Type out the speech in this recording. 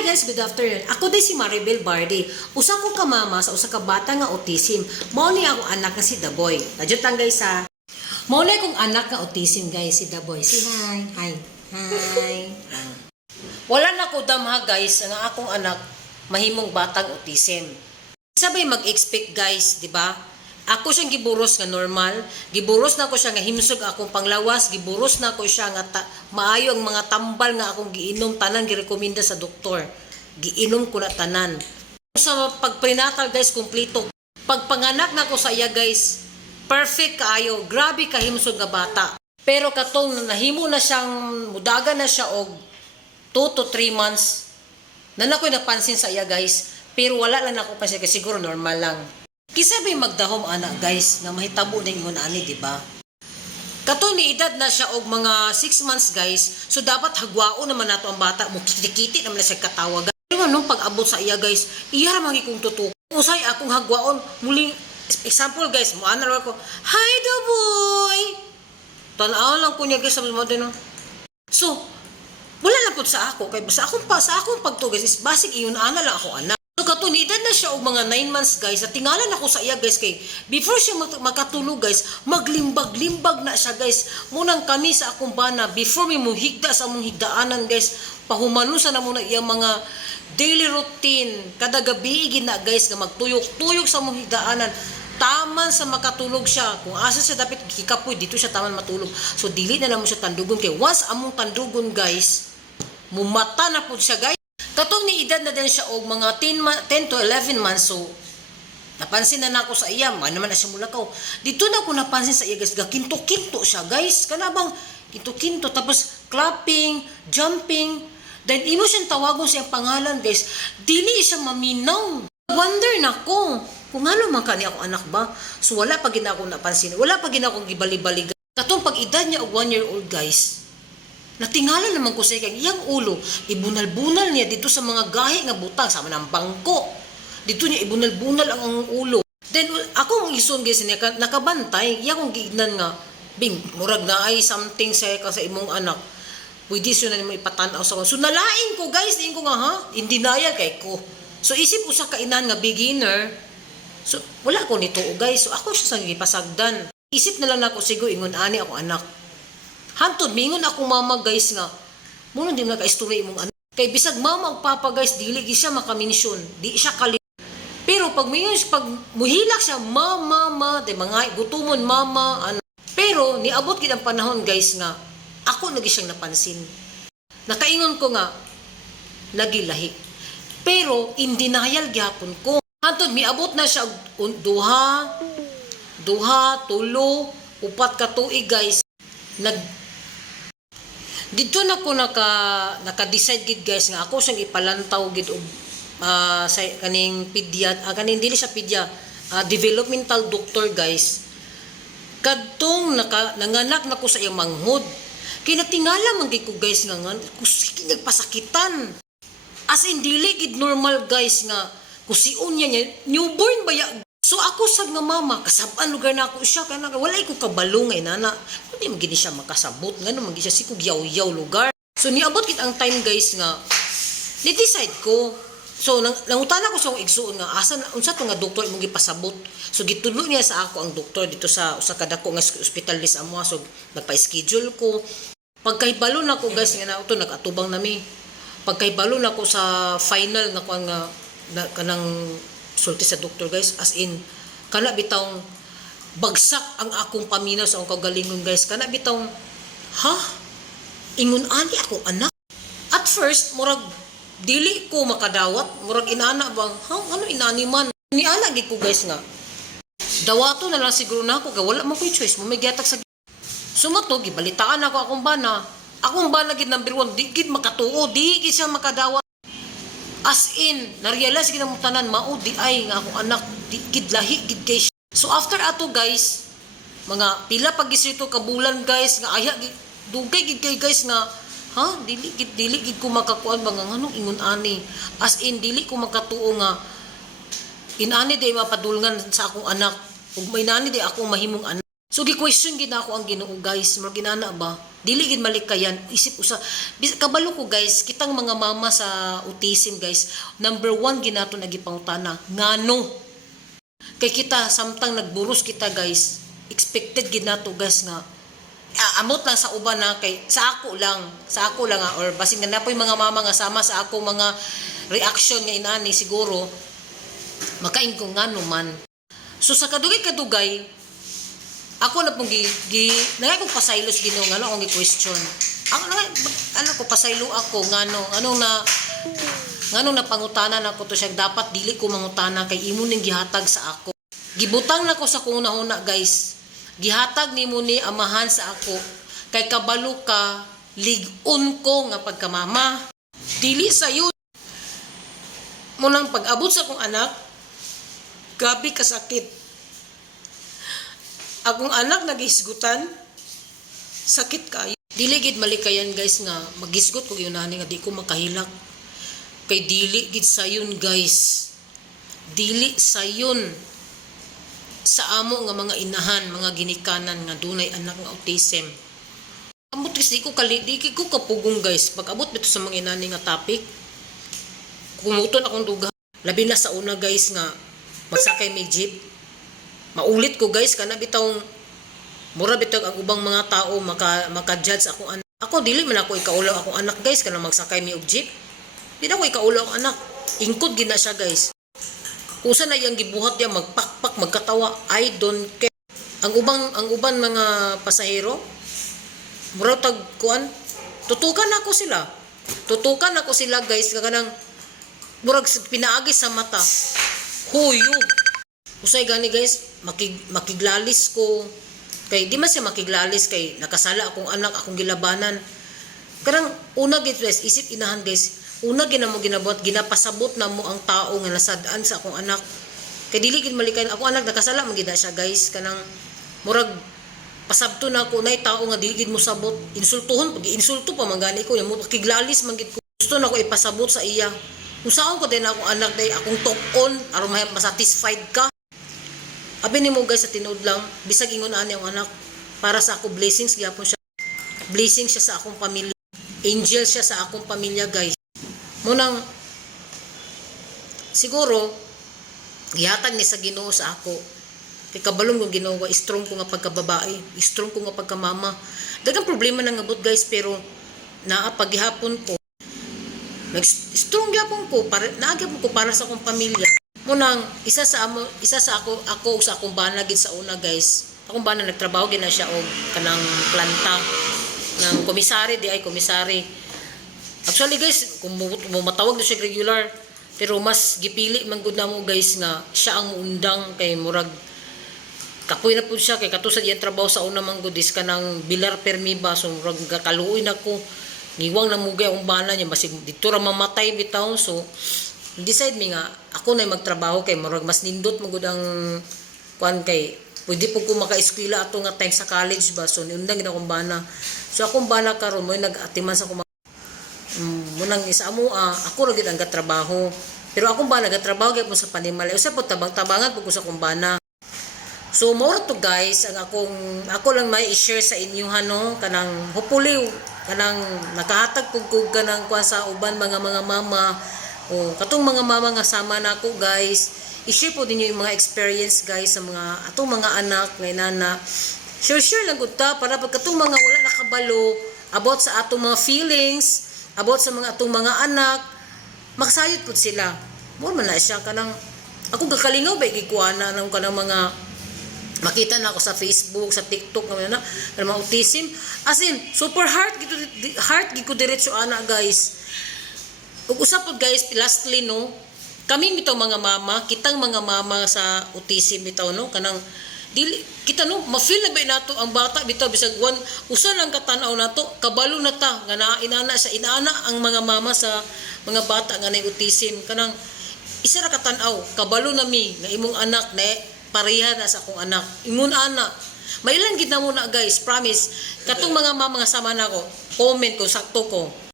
Hi guys, good afternoon. Ako din si Maribel Bardi. Usa ko ka mama sa usa ka bata nga autism. Mao ni akong anak nga si Daboy. Nadyot lang guys ha. Mao ni akong anak nga autism guys si Daboy. Si hi. Hi. Hi. Wala na ko damha guys nga akong anak mahimong batang autism. Sabay mag-expect guys, di ba? Ako siyang giburos nga normal, giburos na ko siya nga himsog akong panglawas, giburos na ko siya nga maayo ang mga tambal nga akong giinom tanan girekomenda sa doktor. Giinom ko na tanan. Sa pagprenatal guys, kompleto. Pagpanganak na ko sa iya guys, perfect kaayo, grabe ka himsog nga bata. Pero katong nahimo na siyang mudaga na siya og 2 to 3 months. Nan ako'y napansin sa iya guys, pero wala lang ako pansin kasi siguro normal lang. Kisabay magdahom anak guys nga mahitabo na ingon ani, di ba? Kato ni edad na siya og mga 6 months guys, so dapat hagwao naman nato ang bata mo, kiti-kiti naman na siya katawa. Pero nung pag-abot sa iya guys, iya ra man kong tutok. Usay akong hagwaon muling example guys, mo anar ko, "Hi Daboy." Tan-aw lang ko niya guys sa mo din. So, wala lang po sa ako kay sa akong pagto guys is basic iyon ana lang ako anak. So katunidad na siya og mga 9 months guys. At tingalan ako sa iya guys kay before siya makatulog guys, maglimbag-limbag na siya guys. Munang kami sa akong bana before mi muhigda sa among higdaanan guys, pahumanusan na muna iyang mga daily routine. Kada gabi gina guys nga magtuyok-tuyok sa among higdaanan. Taman sa makatulog siya. Kung asa siya dapat kikapoy, dito siya taman matulog. So dili na lang mo siya tandugon kay once among tandugon guys, mumata na po siya guys. Katong ni edad na din siya og mga 10 to 11 months. So napansin na nako sa iya, man naman na siya mulakaw. Dito na ko napansin sa iya guys, gakinto-kinto siya guys. Kanabang kinto-kinto tapos clapping, jumping. Then imo siyang tawagon siyang pangalan guys. Dili siya maminaw. Wonder nako kung ano man kani ako anak ba. So wala pa gina ako napansin. Wala pa gina akong gibali-bali. Katong pag edad niya og 1 year old guys, natingala naman ko sa iyang ulo, ibunal-bunal niya dito sa mga gahi nga butang, sama ng bangko. Dito niya ibunal-bunal ang ulo. Then, akong ison guys, nakabantay, iya kong giignan nga, Bing, murag na ay something sa imong anak. Pwede siya na mo ipatanaw sa ko. So, nalain ko guys, diin ko nga ha, hindi denial kay ko. So, isip ko sa kainan nga beginner, so, wala ko nito guys. So, ako siya sa ipasagdan. Isip na lang ako, siguro, ingon ani ako anak. Hantod, mingon ako mama guys nga, muna di mo naka-istorya imong anak. Kay bisag mama o papa guys, dili siya makaminisyon, di siya kali. Pero pag mingon pag muhilak siya, mama, di mga gutumon mama, ano. Pero niabot gid ang panahon guys nga, ako nagi siyang napansin. Nakaingon ko nga, nagilahi. Pero in denial gyapon ko. Hantod, miabot na siya duha, upat ka tuig guys. Dito na ko naka-decide gid guys nga ako siyang ipalantaw gid og sa kaning kaning dili sa developmental doctor guys. Kadtong nanganak na ko sa iyang manghod. Kay natingala man gid ko guys nga kusig nagpasakitan. As in dili gid normal guys nga kusion niya newborn ba ya. So ako sad nga mama, kasab-an lugar na ako siya, kaya walay ko kabalo nga inana. Hindi man gini siya makasabot, ngano man gini siya sikog yaw-yaw lugar. So niabot kit ang time guys nga, ni-decide ko. So nangutana ko sa akong igsuon nga, unsa to nga doktor imong gipasabot. So gitulo niya sa ako ang doktor dito sa usa ka dako nga ospital dis amo. So nagpa-schedule ko. Pagkahibalo na ko guys nga nauto nag-atubang nami. Pagkahibalo na ko sa final nga kuan nga kanang sulti sa doktor guys, as in kana bitawng bagsak ang akong paminaw sa akong kagalingon guys. Kana bitawng ingon ani ako anak. At first murag dili ko makadawat, murag inana bang ano inani man ni ana gid ko guys nga dawato na lang siguro nako kay wala man ko'y choice mo may gihatag sa sumato gibalitaan ako akong bana gid number 1 di gid makatuo, di gid siya makadawat. As in, na-realize gid mo tanan mao di ay nga akong anak di gid lahi gid kay siya. So after ato guys, mga pila pag gisito ka bulan guys nga aya dugay gid kay guys nga dili gid ko makakuan ba nga nganong ingon ani. As in dili ko makatuo nga inani day mapadulngan sa akong anak ug may nani day akong mahimong anak. So So gi-question gid ako ang Ginoo guys, murag ginana ba? Dili gid malikayan, isip usa. Kabalo ko guys, kitang mga mama sa autism guys, number 1 ginato nagipangutana, ngano? Kay kita samtang nagburos kita guys, expected gid nato guys nga amot lang sa uban na kay sa ako lang or basin nga napoy mga mama nga sama sa ako mga reaction nga inani siguro makain ko ngano man. So sa kadugay ako na pong nangay kong pasaylos Ginoo ngano akong gi-question. Ako ano ko pasaylo ako nganong na pangutanan ako to siya dapat dili ko mangutana kay imo ning gihatag sa ako. Gibutang nako sa kung una guys. Gihatag nimo ni amahan sa ako kay kabalo ka lig-on ko nga pagkamama. Dili sayo mo nang pag-abot sa akong anak gabi kasakit. Akong anak nagisgutan sakit kayo. Dili gid malikayan guys nga magisgot ko gyud nani nga di ko makahilak. Kay dili gid sayon guys. Dili sayon sa amo nga mga inahan, mga ginikanan nga dunay anak nga autism. Ambot kasi di ko kapugong guys. Pag abot bito sa mga inani nga topic, kumuton akong duga. Labi na sa una guys nga magsakay may jeep. Maulit ko guys kana bitawng mura bitag ang ubang mga tao maka-judge akong anak. Ako dili man ako ikaulaw akong anak guys kana magsakay may og jeep. Di na ako ikaulaw akong anak. Ingkod gid na siya guys. Usa na yang gibuhat niya magpakpak magkatawa, I don't care. Ang uban mga pasahero mura tag kuan tutukan ako sila guys kanang murag pinaagi sa mata huyog usay gani guys makiglalis ko kay di man siya makiglalis kay nakasala akong anak akong gilabanan kanang una gid guys isip inahan guys. Una ginamo ginabuhat ginapasabot na mo ang tao nga nasadaan sa akong anak. Kay dili gid malikayan ako anak nakasala man gid siya guys kanang murag pasabto na ako nay tao nga dili gid mo sabot. Insultuhon pag insulto pa man gani ko mo kiglalis man gid ko. Gusto na ko ipasabot sa iya. Usaon ko din akong anak day akong tok-on aron masatisfied ka. Abi nimo guys sa tinuod lang bisag ingon ani ang anak para sa ako blessings gyapon siya. Blessing siya sa akong pamilya. Angel siya sa akong pamilya guys. Munang siguro gihatag ni sa Ginoo sa ako kay kabalong kong Ginoo strong ko nga pagkababae strong ko nga pagkamama daghang problema nang abot guys pero naa paghihapon ko strong gyapon ko para naagya ko para sa akong pamilya. Munang isa sa ako sa akong bana gid sa una guys akong bana nagtrabaho gid na siya og kanang planta ng komisari di ay komisari. Actually guys, kung matawag na siya regular, pero mas gipili man gud namo guys nga siya ang undang kay murag kapoy na pud siya kay katusad iyang trabaho sa una man gud is kanang bilar permiba so murag kaluoy nako niwang na mugay ang bana niya basig dito ra mamatay bitaw so decide mi nga ako na magtrabaho kay murag mas nindot man gud ang kuan kay pwede po ko maka-eskwela ato nga time sa college ba so niundang gid akong bana so akong bana karon mo nag-atiman sa akong munang isa mo ako ra gid ang gatrabaho pero akong bana gatrabaho gyud mo sa panimalay usa po tabang-tabangan po ko sa akong bana so mao to guys ang ako lang may i-share sa inyo no kanang hopefully kanang nakahatag pug kanang kuan sa uban mga mama o katong mga mama nga sama nako guys i-share po ninyo yung mga experience guys sa mga atong mga anak nga inana share lang gud ta para pag katong mga wala nakabalo about sa atong mga feelings about sa mga atong mga anak magsayod pud sila mo man na siya kanang ako gakalingaw ba gikuana nang kanang mga makita na ako sa Facebook sa TikTok nga mga autism as in super heart gid ko diretso ana guys ug usap pud guys lastly no kami bitaw mga mama kitang mga mama sa autism bitaw no kanang dili kita no ma-feel na ba nato ang bata bitaw bisag usa lang katanaw nato kabalo na ta nga inana sa inaana ang mga mama sa mga bata nga nay autism kanang isa ra katanaw kabalo na mi nga imong anak na pareha na sa akong anak ingon ana mailan gid na muna guys promise katong mga mama nga sama nako comment ko sakto ko